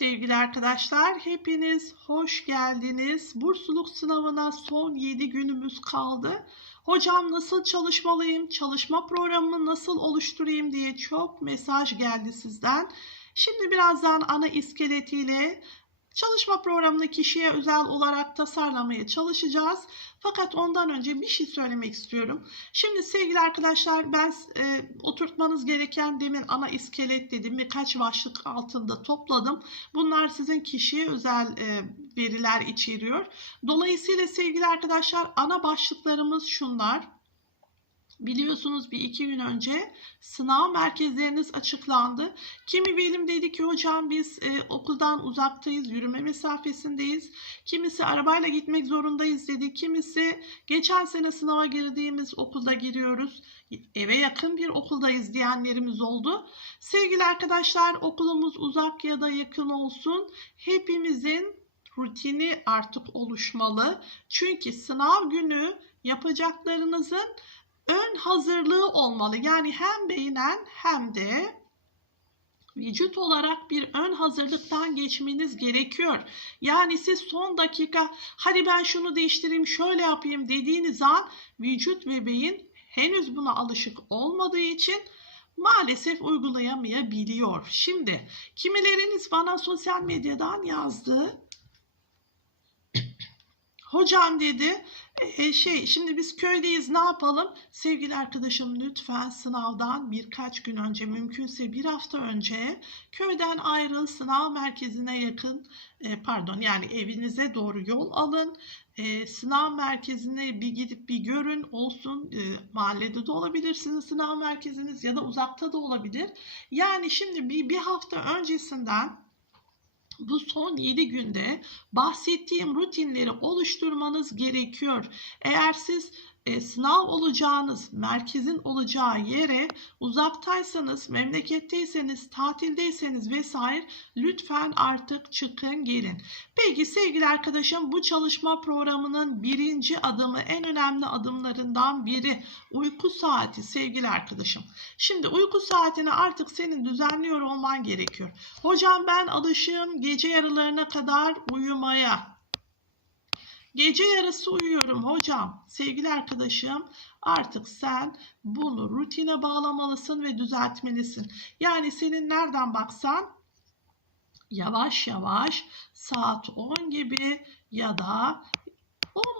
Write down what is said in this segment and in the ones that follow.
Sevgili arkadaşlar, hepiniz hoş geldiniz. Bursluluk sınavına son 7 günümüz kaldı. Hocam nasıl çalışmalıyım, çalışma programımı nasıl oluşturayım diye çok mesaj geldi sizden. Şimdi birazdan ana iskeletiyle Çalışma programını kişiye özel olarak tasarlamaya çalışacağız. Fakat ondan önce bir şey söylemek istiyorum. Şimdi sevgili arkadaşlar ben e, oturtmanız gereken demin ana iskelet dedim birkaç başlık altında topladım. Bunlar sizin kişiye özel e, veriler içeriyor. Dolayısıyla sevgili arkadaşlar ana başlıklarımız şunlar. Biliyorsunuz bir iki gün önce sınav merkezleriniz açıklandı. Kimi velim dedi ki hocam biz e, okuldan uzaktayız, yürüme mesafesindeyiz. Kimisi arabayla gitmek zorundayız dedi. Kimisi geçen sene sınava girdiğimiz okulda giriyoruz. Eve yakın bir okuldayız diyenlerimiz oldu. Sevgili arkadaşlar okulumuz uzak ya da yakın olsun. Hepimizin rutini artık oluşmalı. Çünkü sınav günü yapacaklarınızın ön hazırlığı olmalı. Yani hem beynen hem de vücut olarak bir ön hazırlıktan geçmeniz gerekiyor. Yani siz son dakika hadi ben şunu değiştireyim şöyle yapayım dediğiniz an vücut ve beyin henüz buna alışık olmadığı için maalesef uygulayamayabiliyor. Şimdi kimileriniz bana sosyal medyadan yazdı. Hocam dedi e, şey şimdi biz köydeyiz ne yapalım? Sevgili arkadaşım lütfen sınavdan birkaç gün önce mümkünse bir hafta önce köyden ayrıl sınav merkezine yakın e, pardon yani evinize doğru yol alın. E, sınav merkezine bir gidip bir görün olsun e, mahallede de olabilirsiniz sınav merkeziniz ya da uzakta da olabilir. Yani şimdi bir, bir hafta öncesinden bu son 7 günde bahsettiğim rutinleri oluşturmanız gerekiyor. Eğer siz e, sınav olacağınız, merkezin olacağı yere uzaktaysanız, memleketteyseniz, tatildeyseniz vesaire lütfen artık çıkın gelin. Peki sevgili arkadaşım bu çalışma programının birinci adımı, en önemli adımlarından biri uyku saati sevgili arkadaşım. Şimdi uyku saatini artık senin düzenliyor olman gerekiyor. Hocam ben alışığım gece yarılarına kadar uyumaya. Gece yarısı uyuyorum hocam. Sevgili arkadaşım artık sen bunu rutine bağlamalısın ve düzeltmelisin. Yani senin nereden baksan yavaş yavaş saat 10 gibi ya da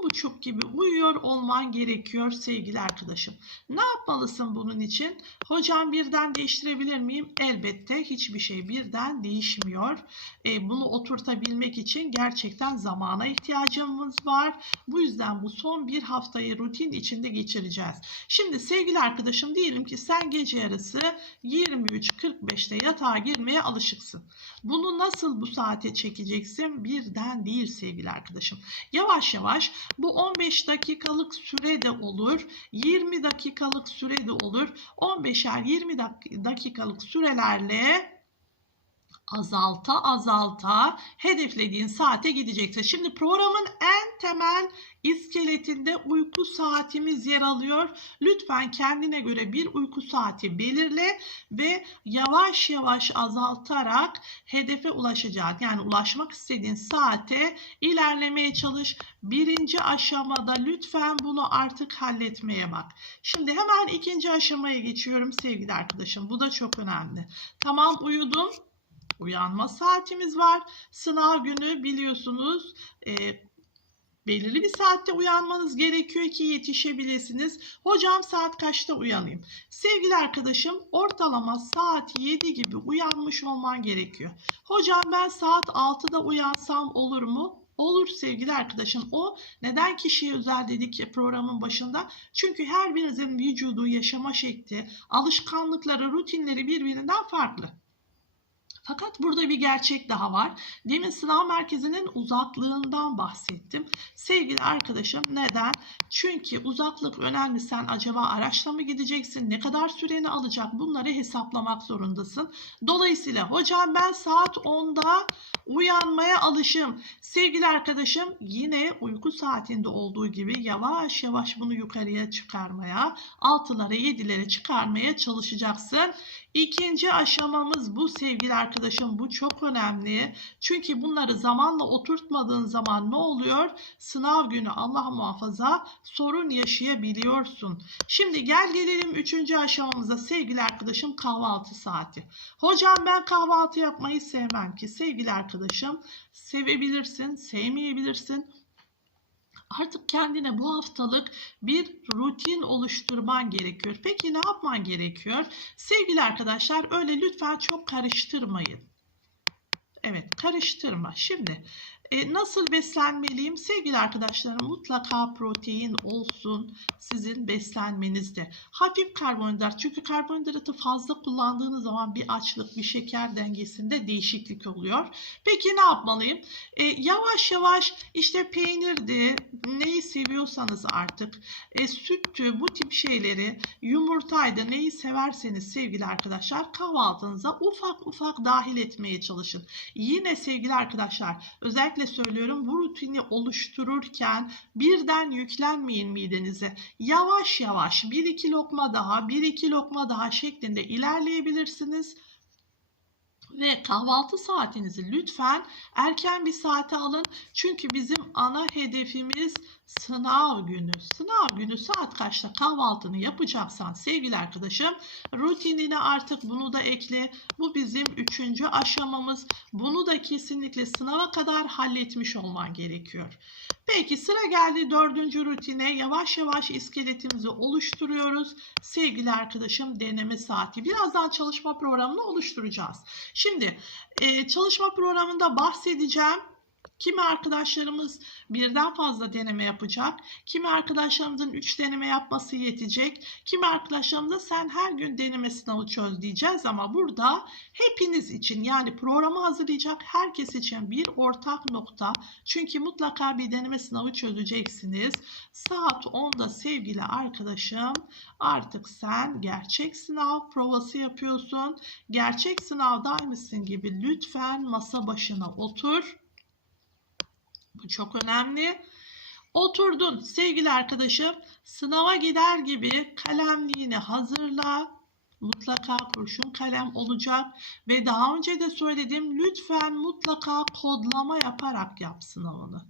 10.30 gibi uyuyor olman gerekiyor sevgili arkadaşım. Ne yapmalısın bunun için? Hocam birden değiştirebilir miyim? Elbette hiçbir şey birden değişmiyor. E, bunu oturtabilmek için gerçekten zamana ihtiyacımız var. Bu yüzden bu son bir haftayı rutin içinde geçireceğiz. Şimdi sevgili arkadaşım diyelim ki sen gece yarısı 23.45'te yatağa girmeye alışıksın. Bunu nasıl bu saate çekeceksin? Birden değil sevgili arkadaşım. Yavaş yavaş bu 15 dakikalık süre de olur, 20 dakikalık süre de olur. 15'er 20 dakikalık sürelerle azalta azalta hedeflediğin saate gideceksin. Şimdi programın en temel iskeletinde uyku saatimiz yer alıyor. Lütfen kendine göre bir uyku saati belirle ve yavaş yavaş azaltarak hedefe ulaşacağın yani ulaşmak istediğin saate ilerlemeye çalış. Birinci aşamada lütfen bunu artık halletmeye bak. Şimdi hemen ikinci aşamaya geçiyorum sevgili arkadaşım. Bu da çok önemli. Tamam uyudum uyanma saatimiz var. Sınav günü biliyorsunuz e, belirli bir saatte uyanmanız gerekiyor ki yetişebilirsiniz. Hocam saat kaçta uyanayım? Sevgili arkadaşım ortalama saat 7 gibi uyanmış olman gerekiyor. Hocam ben saat 6'da uyansam olur mu? Olur sevgili arkadaşım. O neden kişiye özel dedik programın başında? Çünkü her birinizin vücudu, yaşama şekli, alışkanlıkları, rutinleri birbirinden farklı. Fakat burada bir gerçek daha var. Demin sınav merkezinin uzaklığından bahsettim. Sevgili arkadaşım neden? Çünkü uzaklık önemli. Sen acaba araçla mı gideceksin? Ne kadar süreni alacak? Bunları hesaplamak zorundasın. Dolayısıyla hocam ben saat 10'da uyanmaya alışım. Sevgili arkadaşım yine uyku saatinde olduğu gibi yavaş yavaş bunu yukarıya çıkarmaya, 6'lara 7'lere çıkarmaya çalışacaksın. İkinci aşamamız bu sevgili arkadaşım. Bu çok önemli. Çünkü bunları zamanla oturtmadığın zaman ne oluyor? Sınav günü Allah muhafaza sorun yaşayabiliyorsun. Şimdi gel gelelim üçüncü aşamamıza sevgili arkadaşım kahvaltı saati. Hocam ben kahvaltı yapmayı sevmem ki sevgili arkadaşım. Sevebilirsin, sevmeyebilirsin. Artık kendine bu haftalık bir rutin oluşturman gerekiyor. Peki ne yapman gerekiyor? Sevgili arkadaşlar öyle lütfen çok karıştırmayın. Evet karıştırma. Şimdi e, nasıl beslenmeliyim? Sevgili arkadaşlarım mutlaka protein olsun sizin beslenmenizde. Hafif karbonhidrat çünkü karbonhidratı fazla kullandığınız zaman bir açlık bir şeker dengesinde değişiklik oluyor. Peki ne yapmalıyım? E, yavaş yavaş işte peynirdi neyi seviyorsanız artık e, süttü bu tip şeyleri yumurtaydı neyi severseniz sevgili arkadaşlar kahvaltınıza ufak ufak dahil etmeye çalışın. Yine sevgili arkadaşlar özellikle söylüyorum bu rutini oluştururken birden yüklenmeyin midenize. Yavaş yavaş bir iki lokma daha bir iki lokma daha şeklinde ilerleyebilirsiniz. Ve kahvaltı saatinizi lütfen erken bir saate alın. Çünkü bizim ana hedefimiz sınav günü. Sınav günü saat kaçta kahvaltını yapacaksan sevgili arkadaşım rutinine artık bunu da ekle. Bu bizim üçüncü aşamamız. Bunu da kesinlikle sınava kadar halletmiş olman gerekiyor. Peki sıra geldi dördüncü rutine. Yavaş yavaş iskeletimizi oluşturuyoruz. Sevgili arkadaşım deneme saati. Birazdan çalışma programını oluşturacağız. Şimdi e, çalışma programında bahsedeceğim. Kimi arkadaşlarımız birden fazla deneme yapacak. Kimi arkadaşlarımızın 3 deneme yapması yetecek. Kimi arkadaşlarımıza sen her gün deneme sınavı çöz diyeceğiz ama burada hepiniz için yani programı hazırlayacak herkes için bir ortak nokta. Çünkü mutlaka bir deneme sınavı çözeceksiniz. Saat 10'da sevgili arkadaşım artık sen gerçek sınav provası yapıyorsun. Gerçek sınavdaymışsın gibi lütfen masa başına otur bu çok önemli. Oturdun sevgili arkadaşım. Sınava gider gibi kalemliğini hazırla. Mutlaka kurşun kalem olacak ve daha önce de söyledim lütfen mutlaka kodlama yaparak yap sınavını.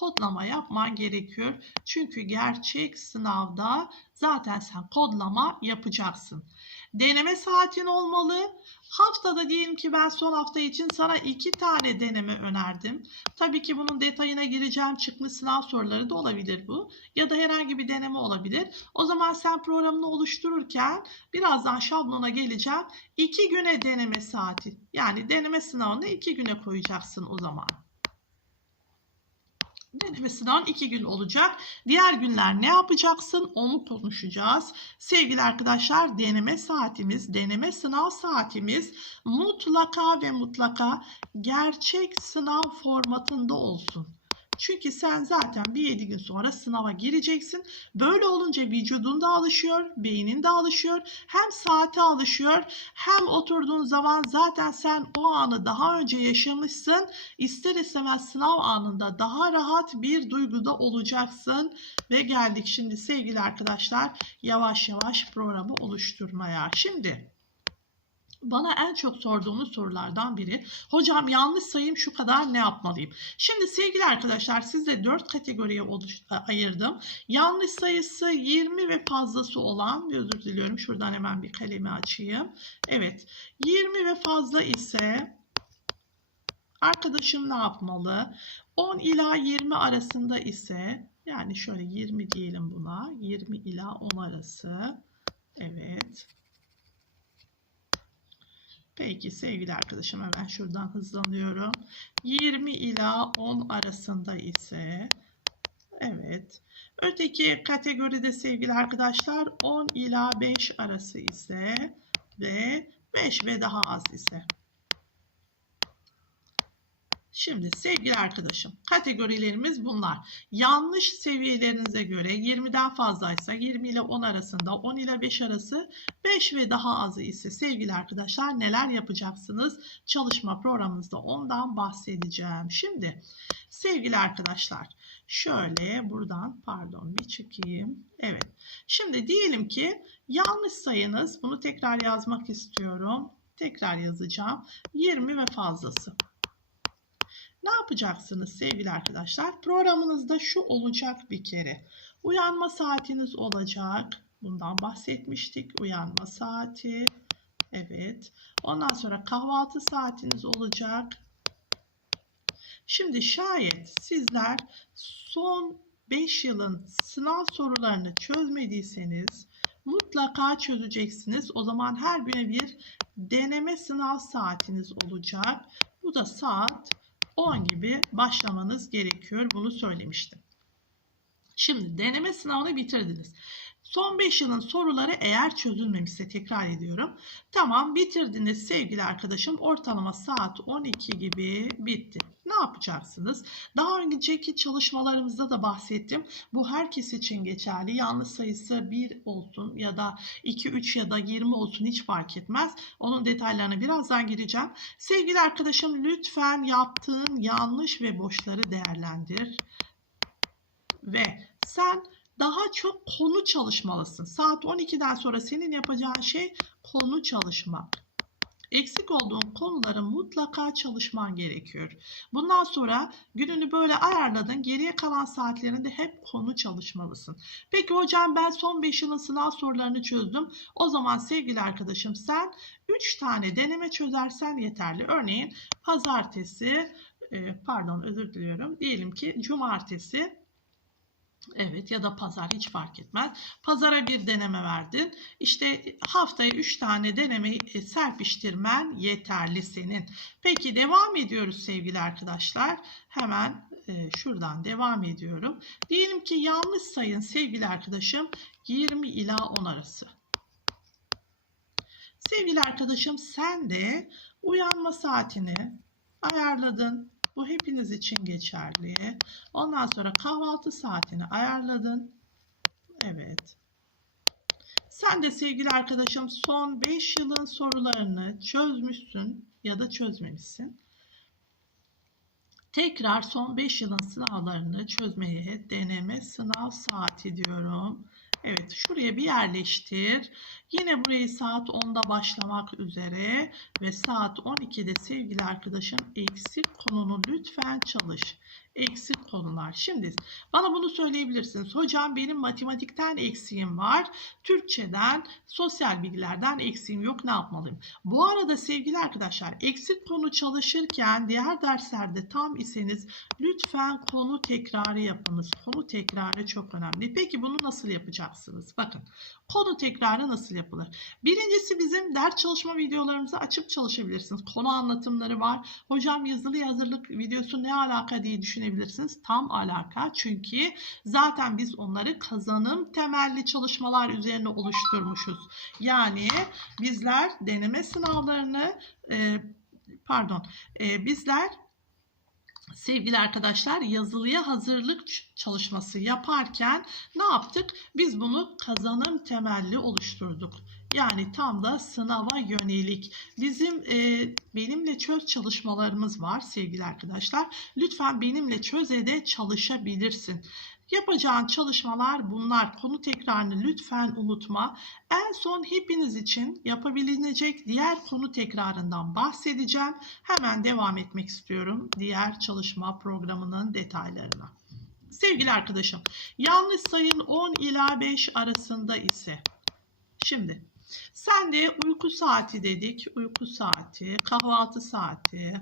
Kodlama yapman gerekiyor. Çünkü gerçek sınavda zaten sen kodlama yapacaksın. Deneme saatin olmalı. Haftada diyelim ki ben son hafta için sana iki tane deneme önerdim. Tabii ki bunun detayına gireceğim çıkmış sınav soruları da olabilir bu. Ya da herhangi bir deneme olabilir. O zaman sen programını oluştururken birazdan şablona geleceğim. İki güne deneme saati. Yani deneme sınavını iki güne koyacaksın o zaman. Deneme sınavın iki gün olacak. Diğer günler ne yapacaksın onu konuşacağız. Sevgili arkadaşlar deneme saatimiz, deneme sınav saatimiz mutlaka ve mutlaka gerçek sınav formatında olsun. Çünkü sen zaten bir 7 gün sonra sınava gireceksin. Böyle olunca vücudun da alışıyor, beynin de alışıyor. Hem saate alışıyor hem oturduğun zaman zaten sen o anı daha önce yaşamışsın. İster istemez sınav anında daha rahat bir duyguda olacaksın. Ve geldik şimdi sevgili arkadaşlar yavaş yavaş programı oluşturmaya. Şimdi bana en çok sorduğunuz sorulardan biri. Hocam yanlış sayım şu kadar ne yapmalıyım? Şimdi sevgili arkadaşlar size 4 kategoriye oluş, ayırdım. Yanlış sayısı 20 ve fazlası olan, özür diliyorum şuradan hemen bir kalemi açayım. Evet 20 ve fazla ise arkadaşım ne yapmalı? 10 ila 20 arasında ise yani şöyle 20 diyelim buna 20 ila 10 arası. Evet. Peki sevgili arkadaşım hemen şuradan hızlanıyorum. 20 ila 10 arasında ise evet. Öteki kategoride sevgili arkadaşlar 10 ila 5 arası ise ve 5 ve daha az ise. Şimdi sevgili arkadaşım kategorilerimiz bunlar. Yanlış seviyelerinize göre 20'den fazlaysa 20 ile 10 arasında 10 ile 5 arası 5 ve daha azı ise sevgili arkadaşlar neler yapacaksınız? Çalışma programınızda ondan bahsedeceğim. Şimdi sevgili arkadaşlar şöyle buradan pardon bir çıkayım. Evet şimdi diyelim ki yanlış sayınız bunu tekrar yazmak istiyorum. Tekrar yazacağım. 20 ve fazlası. Ne yapacaksınız sevgili arkadaşlar? Programınızda şu olacak bir kere. Uyanma saatiniz olacak. Bundan bahsetmiştik. Uyanma saati. Evet. Ondan sonra kahvaltı saatiniz olacak. Şimdi şayet sizler son 5 yılın sınav sorularını çözmediyseniz mutlaka çözeceksiniz. O zaman her güne bir deneme sınav saatiniz olacak. Bu da saat 10 gibi başlamanız gerekiyor. Bunu söylemiştim. Şimdi deneme sınavını bitirdiniz. Son 5 yılın soruları eğer çözülmemişse tekrar ediyorum. Tamam bitirdiniz sevgili arkadaşım. Ortalama saat 12 gibi bitti. Ne yapacaksınız? Daha önceki çalışmalarımızda da bahsettim. Bu herkes için geçerli. Yanlış sayısı 1 olsun ya da 2, 3 ya da 20 olsun hiç fark etmez. Onun detaylarına birazdan gireceğim. Sevgili arkadaşım lütfen yaptığın yanlış ve boşları değerlendir. Ve sen daha çok konu çalışmalısın. Saat 12'den sonra senin yapacağın şey konu çalışmak. Eksik olduğun konuları mutlaka çalışman gerekiyor. Bundan sonra gününü böyle ayarladın. Geriye kalan saatlerinde hep konu çalışmalısın. Peki hocam ben son 5 yılın sınav sorularını çözdüm. O zaman sevgili arkadaşım sen 3 tane deneme çözersen yeterli. Örneğin pazartesi, e, pardon özür diliyorum. Diyelim ki cumartesi Evet ya da pazar hiç fark etmez. Pazara bir deneme verdin. İşte haftaya 3 tane denemeyi e, serpiştirmen yeterli senin. Peki devam ediyoruz sevgili arkadaşlar. Hemen e, şuradan devam ediyorum. Diyelim ki yanlış sayın sevgili arkadaşım 20 ila 10 arası. Sevgili arkadaşım sen de uyanma saatini ayarladın. Bu hepiniz için geçerli. Ondan sonra kahvaltı saatini ayarladın. Evet. Sen de sevgili arkadaşım son 5 yılın sorularını çözmüşsün ya da çözmemişsin. Tekrar son 5 yılın sınavlarını çözmeye deneme sınav saati diyorum. Evet şuraya bir yerleştir. Yine burayı saat 10'da başlamak üzere ve saat 12'de sevgili arkadaşım eksik konunu lütfen çalış. Eksik konular. Şimdi bana bunu söyleyebilirsiniz. Hocam benim matematikten eksiğim var. Türkçeden, sosyal bilgilerden eksiğim yok. Ne yapmalıyım? Bu arada sevgili arkadaşlar eksik konu çalışırken diğer derslerde tam iseniz lütfen konu tekrarı yapınız. Konu tekrarı çok önemli. Peki bunu nasıl yapacaksınız? Bakın konu tekrarı nasıl yapılır? Birincisi bizim ders çalışma videolarımızı açıp çalışabilirsiniz. Konu anlatımları var. Hocam yazılı hazırlık videosu ne alaka diye düşünebilirsiniz. Tam alaka. Çünkü zaten biz onları kazanım temelli çalışmalar üzerine oluşturmuşuz. Yani bizler deneme sınavlarını e, pardon e, bizler sevgili arkadaşlar yazılıya hazırlık çalışması yaparken ne yaptık? Biz bunu kazanım temelli oluşturduk. Yani tam da sınava yönelik. Bizim e, benimle çöz çalışmalarımız var sevgili arkadaşlar. Lütfen benimle çöze de çalışabilirsin. Yapacağın çalışmalar bunlar. Konu tekrarını lütfen unutma. En son hepiniz için yapabilecek diğer konu tekrarından bahsedeceğim. Hemen devam etmek istiyorum diğer çalışma programının detaylarına. Sevgili arkadaşım, yanlış sayın 10 ila 5 arasında ise şimdi sen de uyku saati dedik. Uyku saati, kahvaltı saati.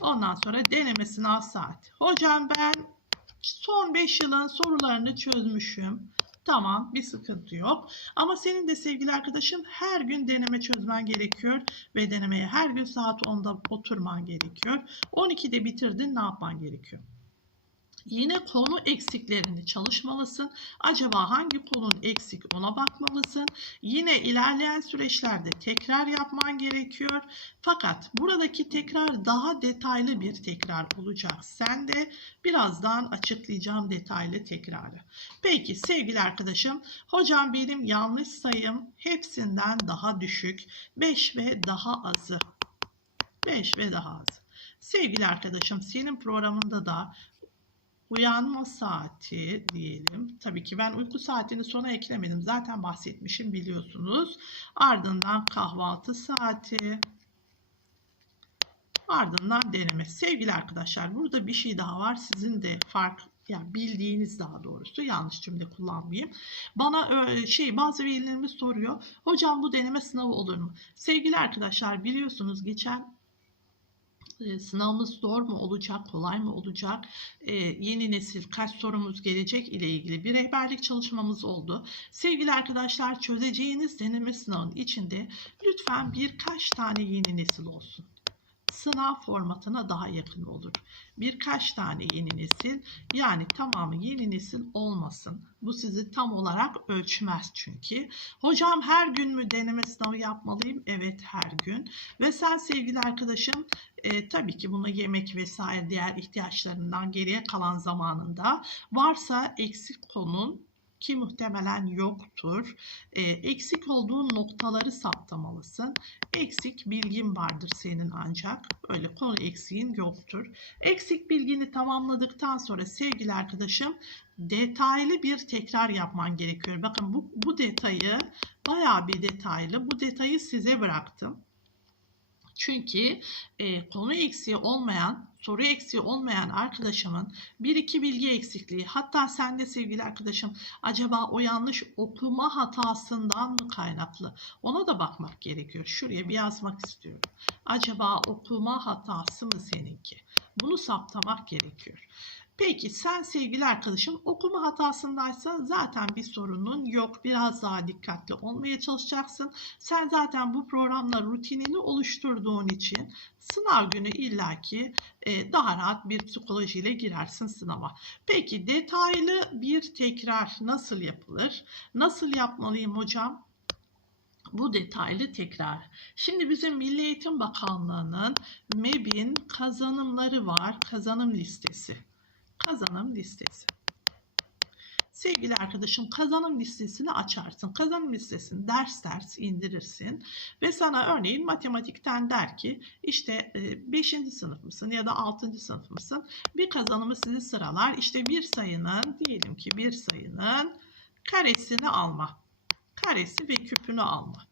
Ondan sonra deneme sınav saati. Hocam ben son 5 yılın sorularını çözmüşüm. Tamam bir sıkıntı yok. Ama senin de sevgili arkadaşım her gün deneme çözmen gerekiyor. Ve denemeye her gün saat 10'da oturman gerekiyor. 12'de bitirdin ne yapman gerekiyor? Yine konu eksiklerini çalışmalısın. Acaba hangi konun eksik ona bakmalısın. Yine ilerleyen süreçlerde tekrar yapman gerekiyor. Fakat buradaki tekrar daha detaylı bir tekrar olacak. Sen de birazdan açıklayacağım detaylı tekrarı. Peki sevgili arkadaşım, hocam benim yanlış sayım hepsinden daha düşük. 5 ve daha azı. 5 ve daha az. Sevgili arkadaşım senin programında da uyanma saati diyelim. Tabii ki ben uyku saatini sona eklemedim. Zaten bahsetmişim biliyorsunuz. Ardından kahvaltı saati. Ardından deneme. Sevgili arkadaşlar burada bir şey daha var. Sizin de fark yani bildiğiniz daha doğrusu yanlış cümle kullanmayayım. Bana şey bazı velilerimiz soruyor. Hocam bu deneme sınavı olur mu? Sevgili arkadaşlar biliyorsunuz geçen e, sınavımız zor mu olacak, kolay mı olacak, e, yeni nesil kaç sorumuz gelecek ile ilgili bir rehberlik çalışmamız oldu. Sevgili arkadaşlar çözeceğiniz deneme sınavının içinde lütfen birkaç tane yeni nesil olsun sınav formatına daha yakın olur. Birkaç tane yeni nesil yani tamamı yeni nesil olmasın. Bu sizi tam olarak ölçmez çünkü. Hocam her gün mü deneme sınavı yapmalıyım? Evet her gün. Ve sen sevgili arkadaşım e, tabii ki buna yemek vesaire diğer ihtiyaçlarından geriye kalan zamanında varsa eksik konun ki muhtemelen yoktur. E, eksik olduğun noktaları saptamalısın. Eksik bilgin vardır senin ancak. Öyle konu eksiğin yoktur. Eksik bilgini tamamladıktan sonra sevgili arkadaşım detaylı bir tekrar yapman gerekiyor. Bakın bu, bu detayı bayağı bir detaylı. Bu detayı size bıraktım. Çünkü e, konu eksiği olmayan, soru eksiği olmayan arkadaşımın bir iki bilgi eksikliği hatta sen de sevgili arkadaşım acaba o yanlış okuma hatasından mı kaynaklı? Ona da bakmak gerekiyor. Şuraya bir yazmak istiyorum. Acaba okuma hatası mı seninki? Bunu saptamak gerekiyor. Peki sen sevgili arkadaşım okuma hatasındaysa zaten bir sorunun yok. Biraz daha dikkatli olmaya çalışacaksın. Sen zaten bu programla rutinini oluşturduğun için sınav günü illaki e, daha rahat bir psikolojiyle girersin sınava. Peki detaylı bir tekrar nasıl yapılır? Nasıl yapmalıyım hocam? bu detaylı tekrar. Şimdi bizim Milli Eğitim Bakanlığı'nın MEB'in kazanımları var, kazanım listesi kazanım listesi. Sevgili arkadaşım kazanım listesini açarsın. Kazanım listesini ders ders indirirsin ve sana örneğin matematikten der ki işte 5. E, sınıf mısın ya da 6. sınıf mısın? Bir kazanımı sizi sıralar. İşte bir sayının diyelim ki bir sayının karesini alma. Karesi ve küpünü alma.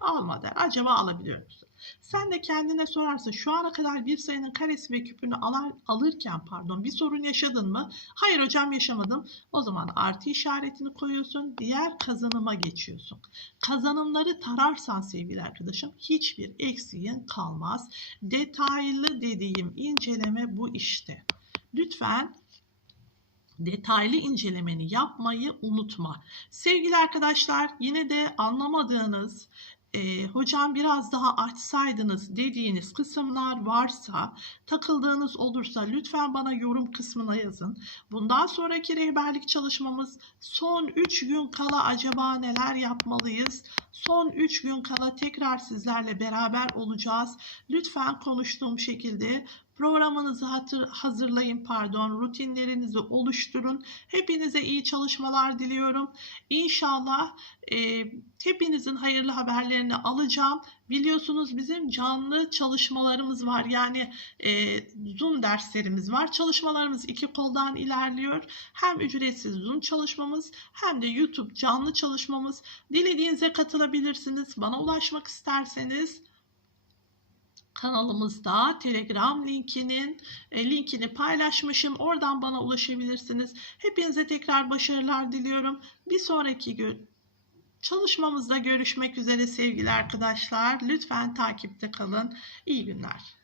Alma der. Acaba alabiliyor musun? Sen de kendine sorarsın şu ana kadar bir sayının karesi ve küpünü alar, alırken pardon bir sorun yaşadın mı? Hayır hocam yaşamadım. O zaman artı işaretini koyuyorsun. Diğer kazanıma geçiyorsun. Kazanımları tararsan sevgili arkadaşım hiçbir eksiğin kalmaz. Detaylı dediğim inceleme bu işte. Lütfen detaylı incelemeni yapmayı unutma. Sevgili arkadaşlar yine de anlamadığınız e, hocam biraz daha açsaydınız dediğiniz kısımlar varsa, takıldığınız olursa lütfen bana yorum kısmına yazın. Bundan sonraki rehberlik çalışmamız son 3 gün kala acaba neler yapmalıyız? Son 3 gün kala tekrar sizlerle beraber olacağız. Lütfen konuştuğum şekilde Programınızı hatır, hazırlayın pardon, rutinlerinizi oluşturun. Hepinize iyi çalışmalar diliyorum. İnşallah e, hepinizin hayırlı haberlerini alacağım. Biliyorsunuz bizim canlı çalışmalarımız var. Yani e, Zoom derslerimiz var. Çalışmalarımız iki koldan ilerliyor. Hem ücretsiz Zoom çalışmamız hem de YouTube canlı çalışmamız. Dilediğinize katılabilirsiniz. Bana ulaşmak isterseniz kanalımızda Telegram linkinin e, linkini paylaşmışım. Oradan bana ulaşabilirsiniz. Hepinize tekrar başarılar diliyorum. Bir sonraki gün çalışmamızda görüşmek üzere sevgili arkadaşlar. Lütfen takipte kalın. İyi günler.